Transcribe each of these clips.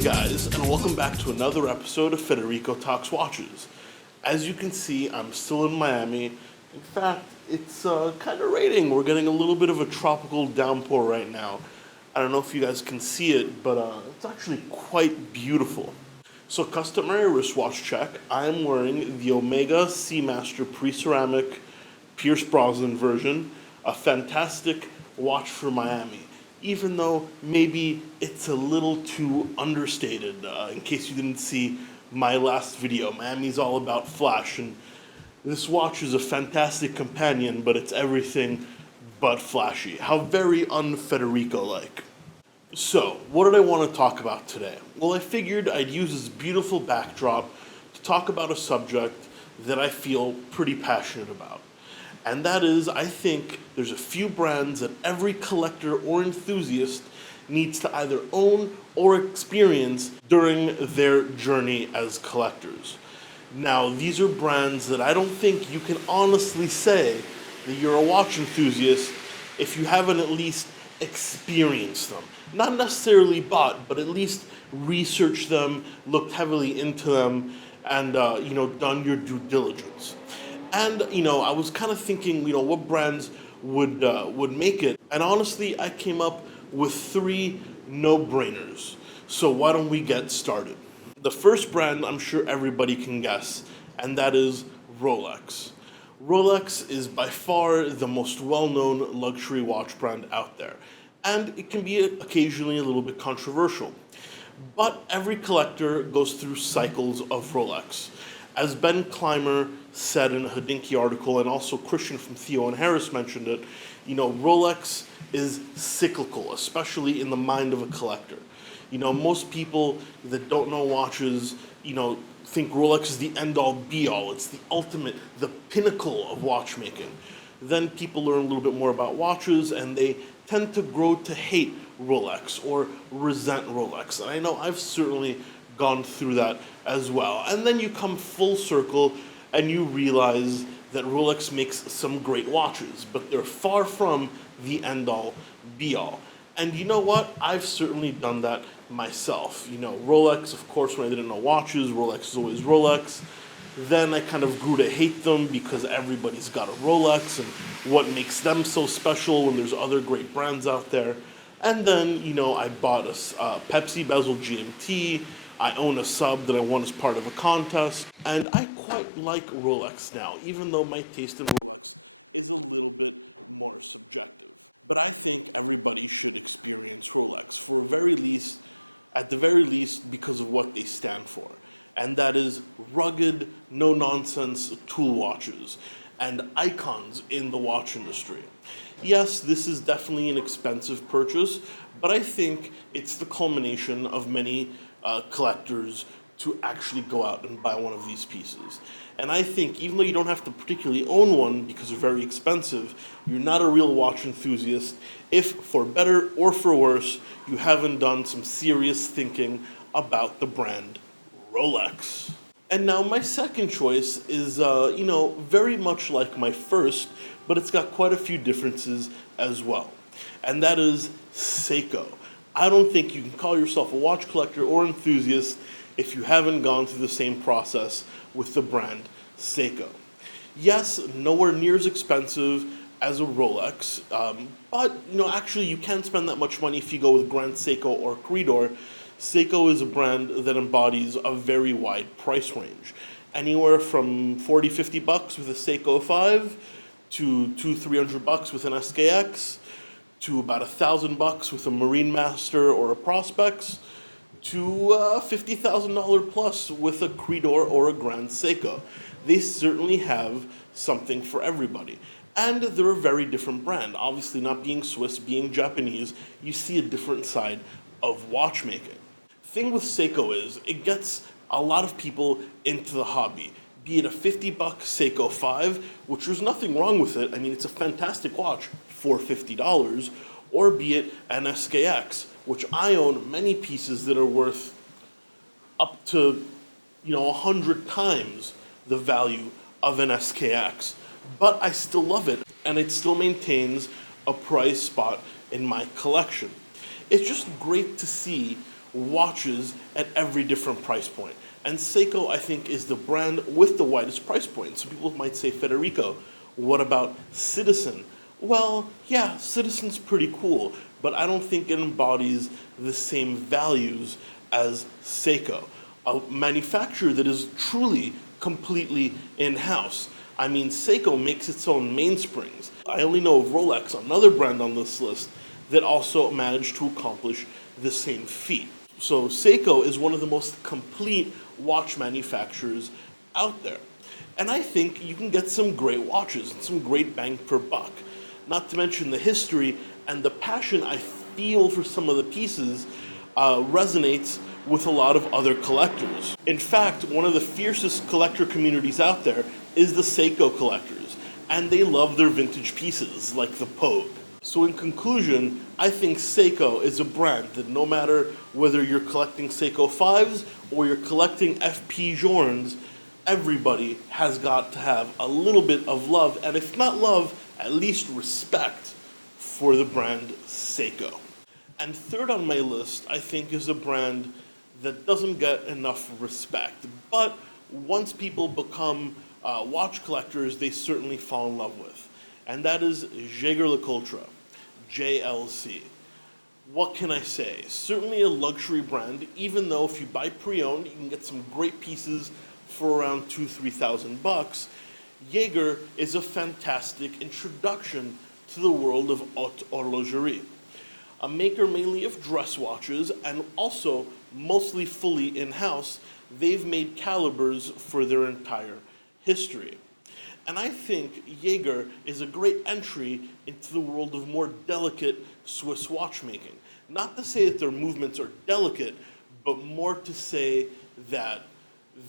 Hey guys, and welcome back to another episode of Federico Talks Watches. As you can see, I'm still in Miami. In fact, it's kind of raining. We're getting a little bit of a tropical downpour right now. I don't know if you guys can see it, but it's actually quite beautiful. So customary wristwatch check. I am wearing the Omega Seamaster pre-ceramic Pierce Brosnan version, a fantastic watch for Miami. Even though maybe it's a little too understated. In case you didn't see my last video, Miami's all about flash, and this watch is a fantastic companion, but it's everything but flashy. How very un-Federico-like. So, what did I want to talk about today? Well, I figured I'd use this beautiful backdrop to talk about a subject that I feel pretty passionate about. And that is, I think there's a few brands that every collector or enthusiast needs to either own or experience during their journey as collectors. Now, these are brands that I don't think you can honestly say that you're a watch enthusiast if you haven't at least experienced them. Not necessarily bought, but at least researched them, looked heavily into them, and done your due diligence. And, I was kind of thinking, what brands would make it. And honestly, I came up with 3 no-brainers. So why don't we get started? The first brand I'm sure everybody can guess, and that is Rolex. Rolex is by far the most well-known luxury watch brand out there. And it can be occasionally a little bit controversial. But every collector goes through cycles of Rolex. As Ben Clymer said in a Hodinkee article, and also Christian from Theo and Harris mentioned it, Rolex is cyclical, especially in the mind of a collector. Most people that don't know watches, think Rolex is the end-all, be-all. It's the ultimate, the pinnacle of watchmaking. Then people learn a little bit more about watches, and they tend to grow to hate Rolex or resent Rolex. And I know I've certainly gone through that as well. And then you come full circle and you realize that Rolex makes some great watches, but they're far from the end-all, be-all. And you know what? I've certainly done that myself. Rolex, of course, when I didn't know watches, Rolex is always Rolex. Then I kind of grew to hate them because everybody's got a Rolex and what makes them so special when there's other great brands out there. And then, I bought a Pepsi bezel GMT. I own a sub that I won as part of a contest. And I quite like Rolex now, even though my taste in Rolex is a little bit more subjective. But I think everybody should experience Rolex at the very least, because of what they stand for. And that is rugged, no-nonsense tool watches and icons in the watch industry. Yes, this is definitely an expensive purchase, but I think it's the culmination of many collectors to actually go out and buy one of these pieces. And I think even though you don't have to particularly own one because they're very expensive, you're not a real watch enthusiast if, for better or for worse, you haven't done some serious thinking about the brand Rolex. And now my second choice is, very much like my first, but it's got quite a few differences as well. And that is Seiko. I don't think you can call yourself a watch collector or enthusiast if you haven't gone through the same process with the brand Seiko. Yes, nowhere near as expensive as a Rolex, but actually you can spend that much money if you go with Grand Seiko or Corridor. Seiko is a brand that embodies a very wide price range, anywhere from $40-50 with a Seiko 5 to $200-300 with an SKX, to about $1,000 with a Marine Master or a Prospex, to $50,000 plus with a Corridor or a Grand Seiko. They certainly have something for everybody. And they're a very different brand. Obviously, not being Swiss, being Japanese, you see a different side of watchmaking. Thing with Seiko is, it gets a lot of people into the hobby. Be it a $50 Seiko 5, which there's nothing wrong with it. I mean, it's a fantastic watch for $50, or be it an SKX, which I own many pieces that are worth up to, 100 times the value of an SKX. But I still love it, and it still maintains a prize spot in my collection. It's just great to see watches at every different price point. And Seiko, I think, is the brand with the widest price point. So people might say, Federico, what about Citizen? Well, yeah, Citizen's pretty cool, but I don't think it embodies the same values as Seiko, a manufacturer that is truly completely in-house. I mean, Seiko makes its own mainsprings. I only know of Rolex, another brand on this list, that also managed to accomplish the same feat. So Seiko is one of the most complete watch manufacturers out there. And I think you can get some great watches and some great bang per buck. Not to mention the history and the passion I feel for some of the pieces resonates with a lot of other collectors. In fact, one of the fiercest collector communities out there is the Seiko collectors, and they love their vintage pieces, like the Pogue. So in conclusion, I think Seiko is a brand that no matter whether you're collecting Seiko 5s or you're collecting FP Journes, everybody has got to have a little bit of love, and if not love, at least respect for the brand Seiko. And third on my list, I think, is a brand that doesn't get enough respect, but once people become watch collectors, they certainly fall in love with. And that is Jaeger LeCoultre, JLC. What can I say? Certainly a luxury brand, even though if you buy pre-owned, you can get some great pieces for around $2,000-3,000. Jaeger is a fantastic introduction to the world of haute horlogerie. A maker mainly of dress watches and also mostly fully in-house, they've made calibers for their entire history. And I think Jaeger is a great entry into the world of more delicate Swiss watchmaking. Not to say that their movements are delicate, but more to say that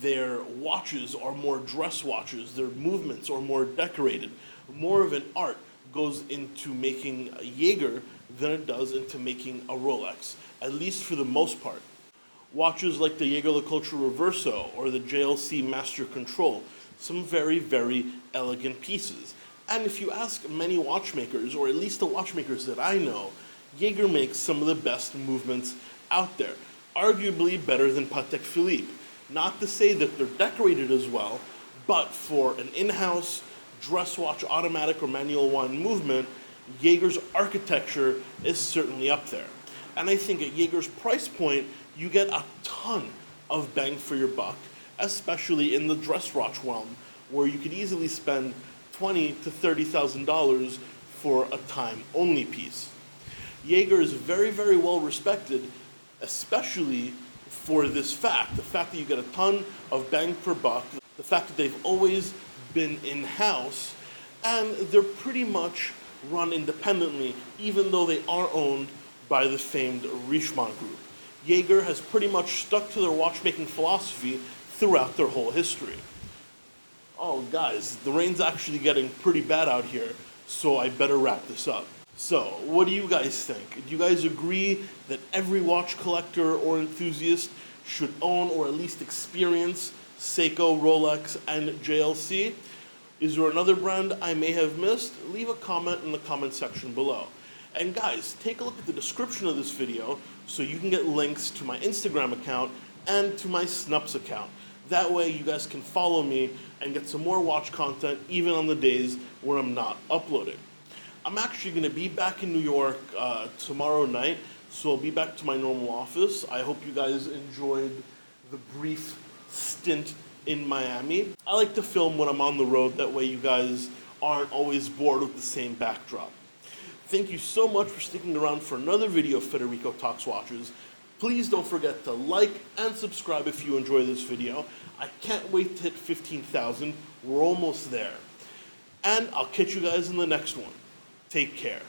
their watches are more dress watches, their movements are more decorated. More of an art goes into making a Jaeger than it does into making a Rolex, at least for the most part. Watches like the Jaeger LeCoultre Reverso or the JLC Master Control, some very, very elegant pieces. And if you ask many watchmakers, or at least the watchmakers that I know, Jaeger makes some of the best movements out there, arguably better than Patek Philippe. Not to say that they're decorated as well, but for an in-house dress watch automatic or manual wind movement, Jaeger's architecture is certainly up there. And I think at Jaeger's price point, you get a ton of bang for your buck, especially in the dress watch realm, where you could easily spend $20,000 to $30,000 for a time-only piece. Jaeger is very, very well respected, especially for this fact, the fact that you get a ton of bang per buck, the fact that they've always been in-house, and they're pretty much run independently, even though they are owned by the famed Richemont Group. Jaeger has pretty much stuck to their watchmaking philosophy throughout their whole history. Oh guys, the rain's actually getting pretty bad out here, so I better wrap this up. So, what do you guys think? Do you guys agree that every watch collector or enthusiast should own or at least experience Seiko, Rolex, and JLC? Is there another brand I may have missed? Leave a comment in the comment section below. And guys, take a look at the description of this video so you can get links to my Instagram account and to my Snups account. That way you guys can follow me and get some more watch content even on the days where I'm not uploading. I'm actually going to be back in New York tomorrow night, so I'll be back to my normal office. I hope you guys enjoyed the brief stint in Miami. I like to film when I'm on the road, that way you guys aren't always bored with the same backdrop. Thank you so much for sticking around for another video of Federico Talks Watches. Please don't forget to like and subscribe if you enjoy this video. I can't wait to hit 15,000. We're almost there. And I'll catch you guys in the next one. Take care.